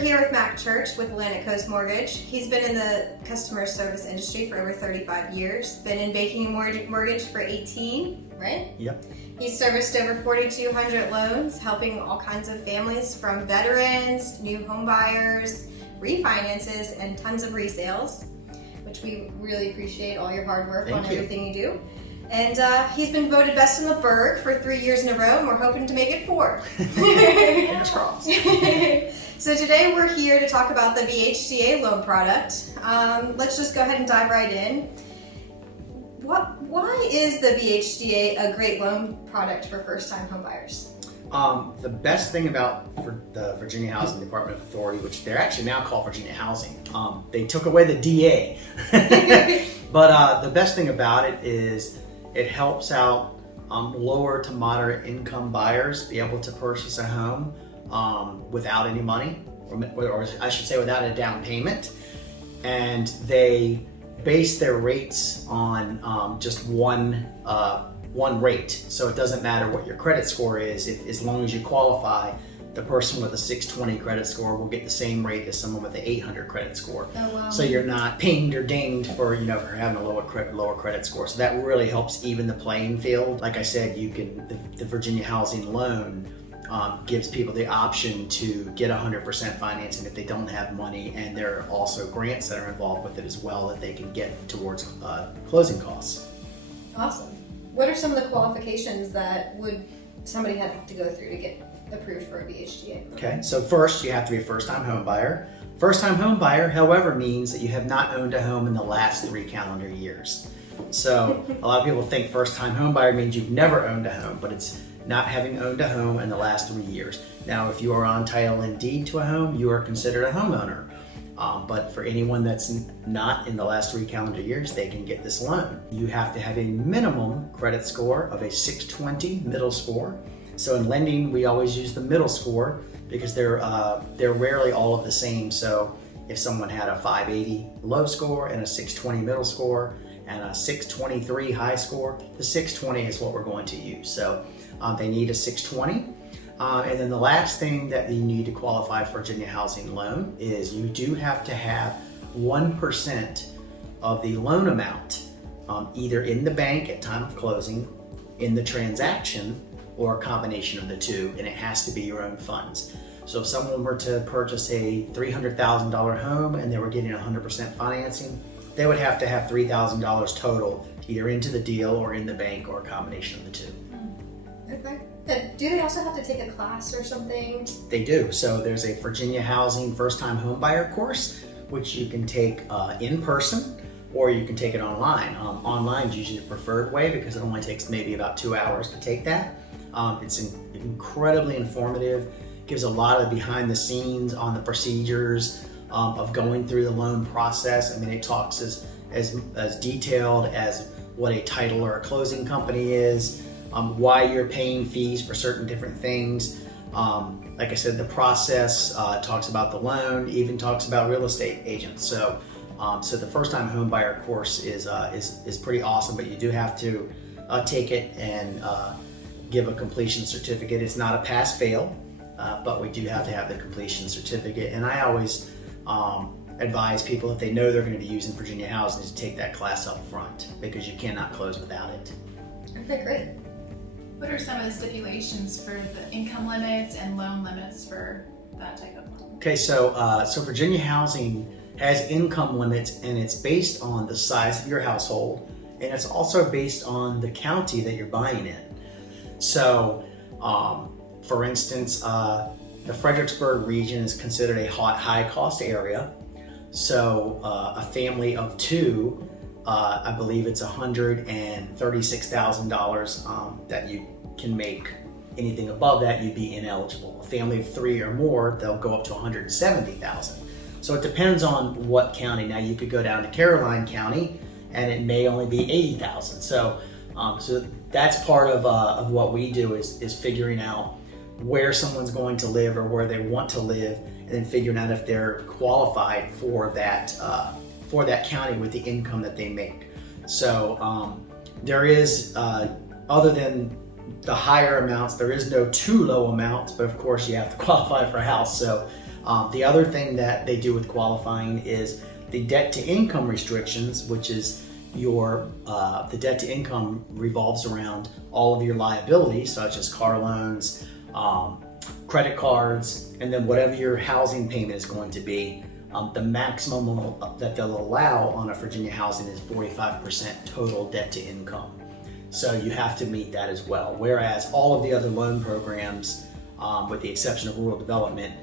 here with Mac Church with Atlantic Coast Mortgage. He's been in the customer service industry for over 35 years, been in banking and mortgage for 18, right? Yep. He's serviced over 4,200 loans, helping all kinds of families from veterans, new home buyers, refinances, and tons of resales, which we really appreciate all your hard work on everything you do. And he's been voted best in the burg for 3 years in a row, and we're hoping to make it 4. Fingers crossed. So today we're here to talk about the VHDA loan product. Let's just go ahead and dive right in. Why is the VHDA a great loan product for first-time homebuyers? The best thing about the Virginia Housing Department of Authority, which they're actually now called Virginia Housing, they took away the DA. But the best thing about it is it helps out lower to moderate income buyers be able to purchase a home without any money, or I should say without a down payment. And they base their rates on just one rate. So it doesn't matter what your credit score is, as long as you qualify. The person with a 620 credit score will get the same rate as someone with an 800 credit score. Oh, wow. So you're not pinged or dinged for having a lower credit score. So that really helps even the playing field. Like I said, the Virginia Housing Loan gives people the option to get 100% financing if they don't have money, and there are also grants that are involved with it as well that they can get towards closing costs. Awesome. What are some of the qualifications that somebody have to go through to get approved for a VHDA? Okay, so first you have to be a first-time home buyer. First-time home buyer, however, means that you have not owned a home in the last 3 calendar years. So a lot of people think first-time home buyer means you've never owned a home, but it's not having owned a home in the last 3 years. Now, if you are on title and deed to a home, you are considered a homeowner. But for anyone that's not in the last 3 calendar years, they can get this loan. You have to have a minimum credit score of a 620 middle score. So in lending, we always use the middle score because they're rarely all of the same. So if someone had a 580 low score and a 620 middle score and a 623 high score, the 620 is what we're going to use. So they need a 620. And then the last thing that you need to qualify for Virginia Housing Loan is you do have to have 1% of the loan amount either in the bank at time of closing, in the transaction, or a combination of the two, and it has to be your own funds. So if someone were to purchase a $300,000 home and they were getting 100% financing, they would have to have $3,000 total either into the deal or in the bank or a combination of the two. Okay. Do they also have to take a class or something? They do. So there's a Virginia Housing First-Time Homebuyer course, which you can take in person or you can take it online. Online is usually the preferred way because it only takes maybe about 2 hours to take that. It's incredibly informative, gives a lot of behind the scenes on the procedures of going through the loan process. I mean, it talks as detailed as what a title or a closing company is, why you're paying fees for certain different things. Like I said, the process talks about the loan, even talks about real estate agents. So the first-time home buyer course is pretty awesome, but you do have to take it and give a completion certificate. It's not a pass-fail, but we do have to have the completion certificate. And I always advise people if they know they're going to be using Virginia Housing to take that class up front because you cannot close without it. Okay, great. What are some of the stipulations for the income limits and loan limits for that type of loan? Okay, so Virginia Housing has income limits, and it's based on the size of your household, and it's also based on the county that you're buying in. So, for instance, the Fredericksburg region is considered a high-cost area. So, a family of 2, I believe it's $136,000 that you can make. Anything above that, you'd be ineligible. A family of 3 or more, they'll go up to $170,000. So it depends on what county. Now, you could go down to Caroline County, and it may only be $80,000. So that's part of what we do is figuring out where someone's going to live or where they want to live, and then figuring out if they're qualified for that county with the income that they make. So there is, other than the higher amounts, there is no too low amounts, but of course you have to qualify for a house. So The other thing that they do with qualifying is the debt to income restrictions, which is the debt to income revolves around all of your liabilities, such as car loans, credit cards, and then whatever your housing payment is going to be. The maximum that they'll allow on a Virginia housing is 45% total debt to income. So you have to meet that as well. Whereas all of the other loan programs, with the exception of rural development,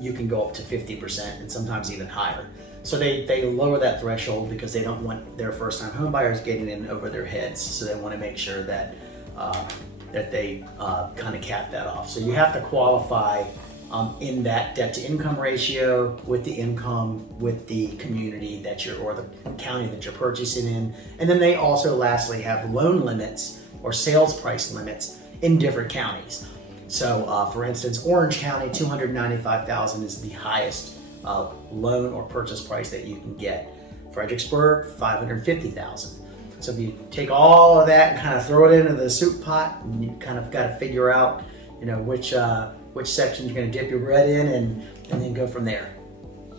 you can go up to 50% and sometimes even higher. So they lower that threshold because they don't want their first-time home buyers getting in over their heads. So they want to make sure that they kind of cap that off. So you have to qualify in that debt to income ratio with the income, with the community or the county that you're purchasing in. And then they also lastly have loan limits or sales price limits in different counties. So for instance, Orange County, $295,000 is the highest loan or purchase price that you can get. Fredericksburg, $550,000. So if you take all of that and kind of throw it into the soup pot, and you kind of got to figure out, which section you're going to dip your bread in, and then go from there.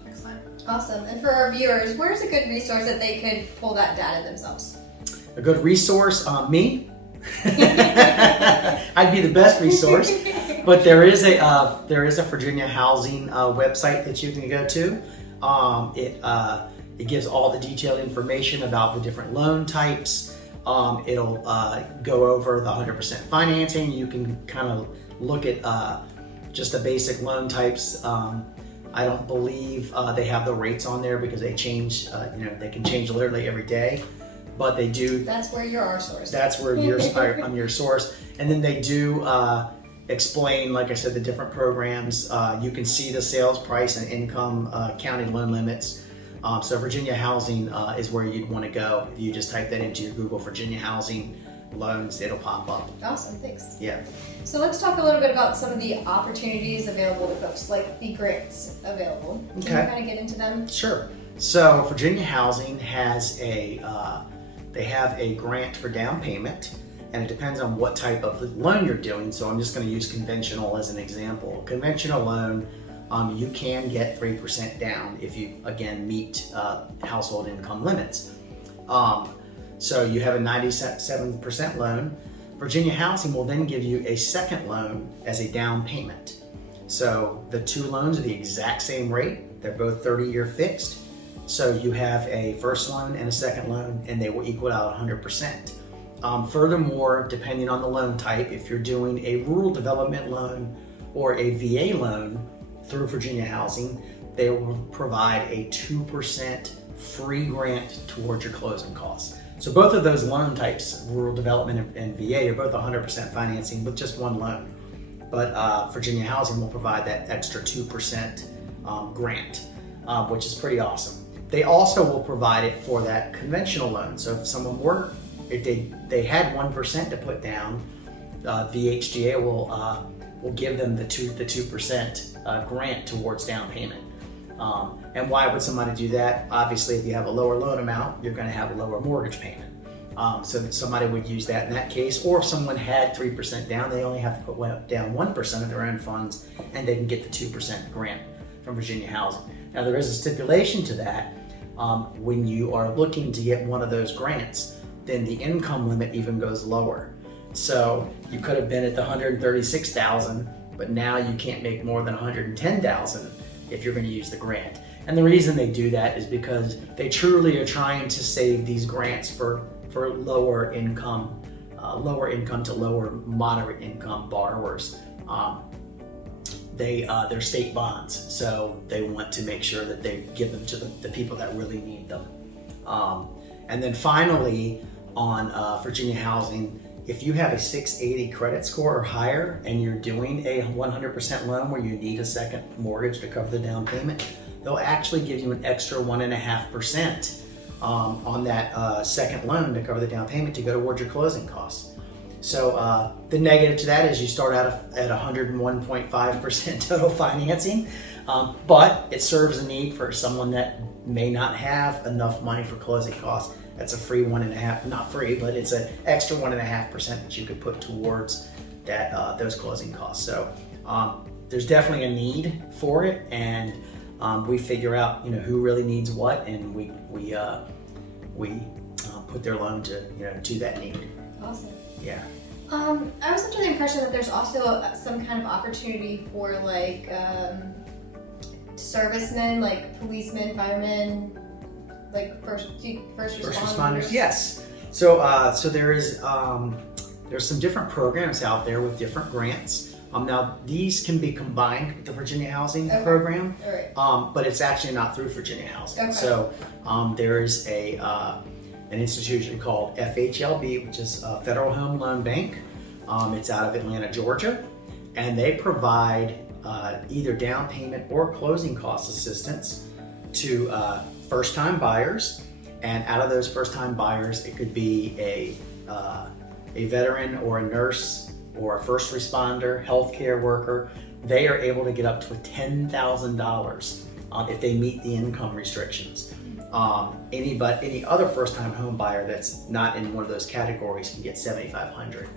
Excellent. Awesome. And for our viewers, where's a good resource that they could pull that data themselves? A good resource, me. I'd be the best resource, but there is a Virginia housing website that you can go to. It gives all the detailed information about the different loan types. It'll go over the 100% financing. You can kind of look at just the basic loan types. I don't believe they have the rates on there because they change. They can change literally every day. But they do. That's where you're our source. That's where I'm your source. And then they do explain, like I said, the different programs. You can see the sales price and income, county loan limits. So Virginia Housing is where you'd want to go. If you just type that into your Google Virginia Housing loans, it'll pop up. Awesome, thanks. Yeah. So let's talk a little bit about some of the opportunities available to folks, like the grants available. Can you kind of get into them? Sure. So Virginia Housing has they have a grant for down payment, and it depends on what type of loan you're doing. So I'm just going to use conventional as an example. Conventional loan, you can get 3% down if you, again, meet household income limits. So you have a 97% loan. Virginia Housing will then give you a second loan as a down payment. So the two loans are the exact same rate. They're both 30-year fixed. So you have a first loan and a second loan, and they will equal out 100%. Furthermore, depending on the loan type, if you're doing a rural development loan or a VA loan through Virginia Housing, they will provide a 2% free grant towards your closing costs. So both of those loan types, rural development and VA, are both 100% financing with just one loan. But Virginia Housing will provide that extra 2% grant, which is pretty awesome. They also will provide it for that conventional loan. So if they had 1% to put down, VHDA will give them the 2% grant towards down payment. And why would somebody do that? Obviously, if you have a lower loan amount, you're going to have a lower mortgage payment. So that somebody would use that in that case. Or if someone had 3% down, they only have to put down 1% of their own funds, and they can get the 2% grant from Virginia Housing. Now, there is a stipulation to that. When you are looking to get one of those grants, then the income limit even goes lower. So you could have been at the $136,000, but now you can't make more than $110,000 if you're going to use the grant. And the reason they do that is because they truly are trying to save these grants for lower income to lower moderate income borrowers. They're state bonds, so they want to make sure that they give them to the people that really need them. And then finally, on Virginia Housing, if you have a 680 credit score or higher and you're doing a 100% loan where you need a second mortgage to cover the down payment, they'll actually give you an extra 1.5% on that second loan to cover the down payment to go towards your closing costs. So the negative to that is you start out at 101.5% total financing, but it serves a need for someone that may not have enough money for closing costs. That's a free 1.5%, not free, but it's an extra 1.5% that you could put towards that those closing costs. So there's definitely a need for it, and we figure out who really needs what, and we put their loan to that need. Awesome. Yeah. I was under the impression that there's also some kind of opportunity for like servicemen, like policemen, firemen, like first responders. Yes. So there is there's some different programs out there with different grants. Now these can be combined with the Virginia Housing Program, All right. but it's actually not through Virginia Housing. Okay. So there is an institution called FHLB, which is Federal Home Loan Bank. It's out of Atlanta, Georgia, and they provide either down payment or closing cost assistance to first-time buyers. And out of those first-time buyers, it could be a veteran or a nurse or a first responder, healthcare worker. They are able to get up to $10,000 if they meet the income restrictions. Any other first-time home buyer that's not in one of those categories can get $7,500,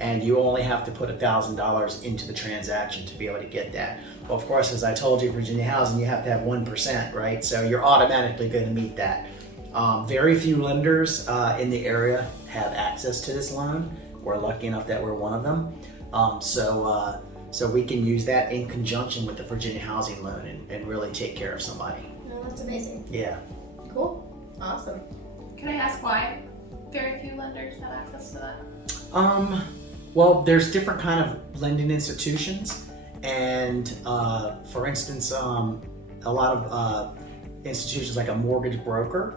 and you only have to put $1,000 into the transaction to be able to get that. Well, of course, as I told you, Virginia Housing, you have to have 1%, right? So you're automatically going to meet that. Very few lenders in the area have access to this loan. We're lucky enough that we're one of them. So we can use that in conjunction with the Virginia Housing loan and really take care of somebody. Oh, that's amazing. Yeah. Cool. Awesome. Can I ask why very few lenders have access to that? Well, there's different kind of lending institutions, and for instance, a lot of institutions like a mortgage broker,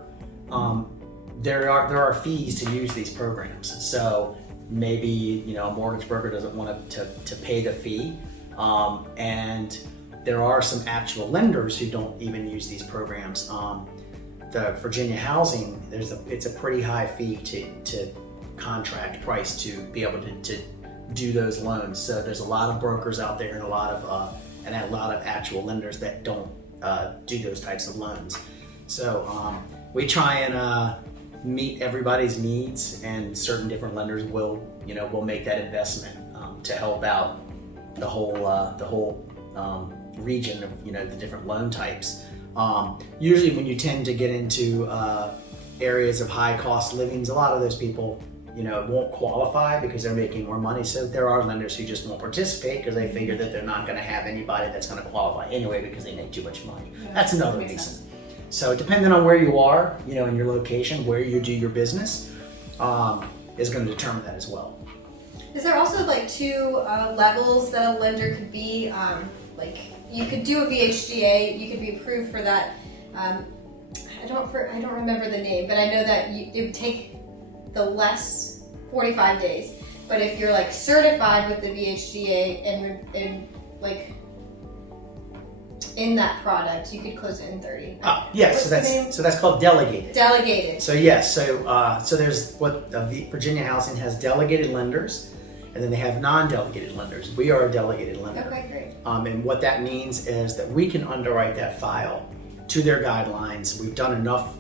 there are fees to use these programs. So maybe a mortgage broker doesn't want to pay the fee, and there are some actual lenders who don't even use these programs. The Virginia Housing, it's a pretty high fee to contract price to be able to do those loans. So there's a lot of brokers out there and a lot of actual lenders that don't do those types of loans. So we try and meet everybody's needs, and certain different lenders will make that investment to help out the whole region of the different loan types. Usually when you tend to get into areas of high cost livings, a lot of those people won't qualify because they're making more money. So there are lenders who just won't participate because they figure that they're not going to have anybody that's going to qualify anyway because they make too much money. Yeah, that's another makes reason. sense. So depending on where you are, in your location, where you do your business, is going to determine that as well. Is there also like two levels that a lender could be? Like you could do a VHDA, you could be approved for that. I don't remember the name, but I know that it would take the less 45 days. But if you're like certified with the VHDA and like in that product, you could close it in 30. Yes, so that's called delegated. Delegated. So yes, so there's what Virginia Housing has: delegated lenders, and then they have non-delegated lenders. We are a delegated lender. Okay, great. And what that means is that we can underwrite that file to their guidelines. We've done enough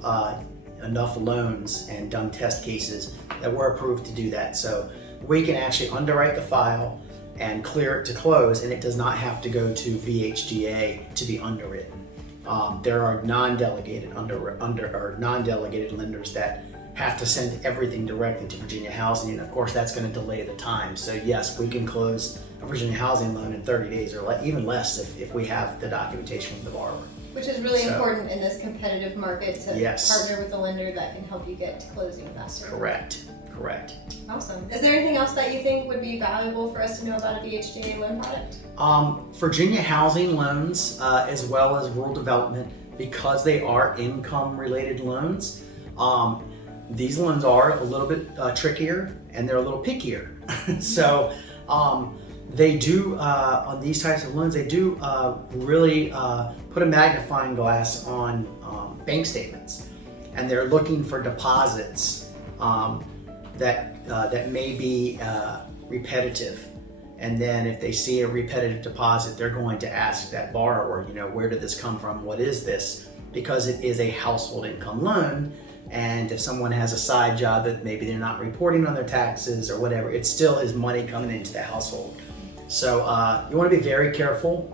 loans and done test cases that we're approved to do that. So we can actually underwrite the file and clear it to close, and it does not have to go to VHDA to be underwritten. There are non-delegated non-delegated lenders that have to send everything directly to Virginia Housing, and of course that's going to delay the time. So yes, we can close a Virginia Housing loan in 30 days or even less if we have the documentation from the borrower. Which is really important in this competitive market to partner with a lender that can help you get to closing faster. Correct. Awesome. Is there anything else that you think would be valuable for us to know about a VHDA loan product? Virginia Housing loans, as well as rural development, because they are income-related loans, these loans are a little bit trickier and they're a little pickier. So they do, on these types of loans, they do really put a magnifying glass on bank statements, and they're looking for deposits that may be repetitive. And then if they see a repetitive deposit, they're going to ask that borrower, where did this come from? What is this? Because it is a household income loan. And if someone has a side job that maybe they're not reporting on their taxes or whatever, it still is money coming into the household. So you want to be very careful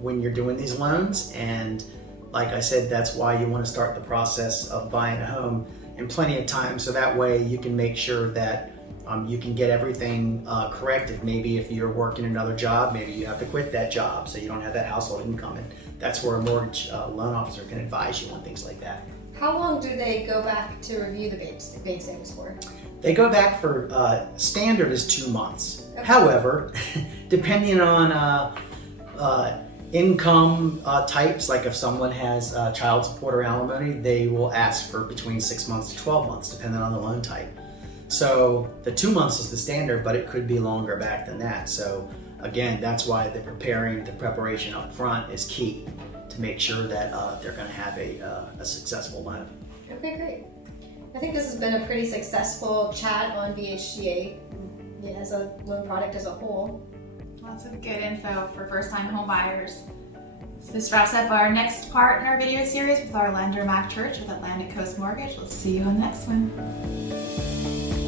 when you're doing these loans, and like I said, that's why you want to start the process of buying a home in plenty of time, so that way you can make sure that you can get everything correct. If you're working another job, maybe you have to quit that job so you don't have that household income, and that's where a mortgage loan officer can advise you on things like that. How long do they go back to review the bank statements for? They go back for standard is 2 months. Okay. However, depending on income types, like if someone has child support or alimony, they will ask for between 6 months to 12 months, depending on the loan type. So the 2 months is the standard, but it could be longer back than that. So again, that's why the preparation up front is key to make sure that they're going to have a successful loan. Okay, great. I think this has been a pretty successful chat on VHDA as a loan product as a whole. Lots of good info for first-time home buyers. So this wraps up our next part in our video series with our lender, Teamchurch with Atlantic Coast Mortgage. We'll see you on the next one.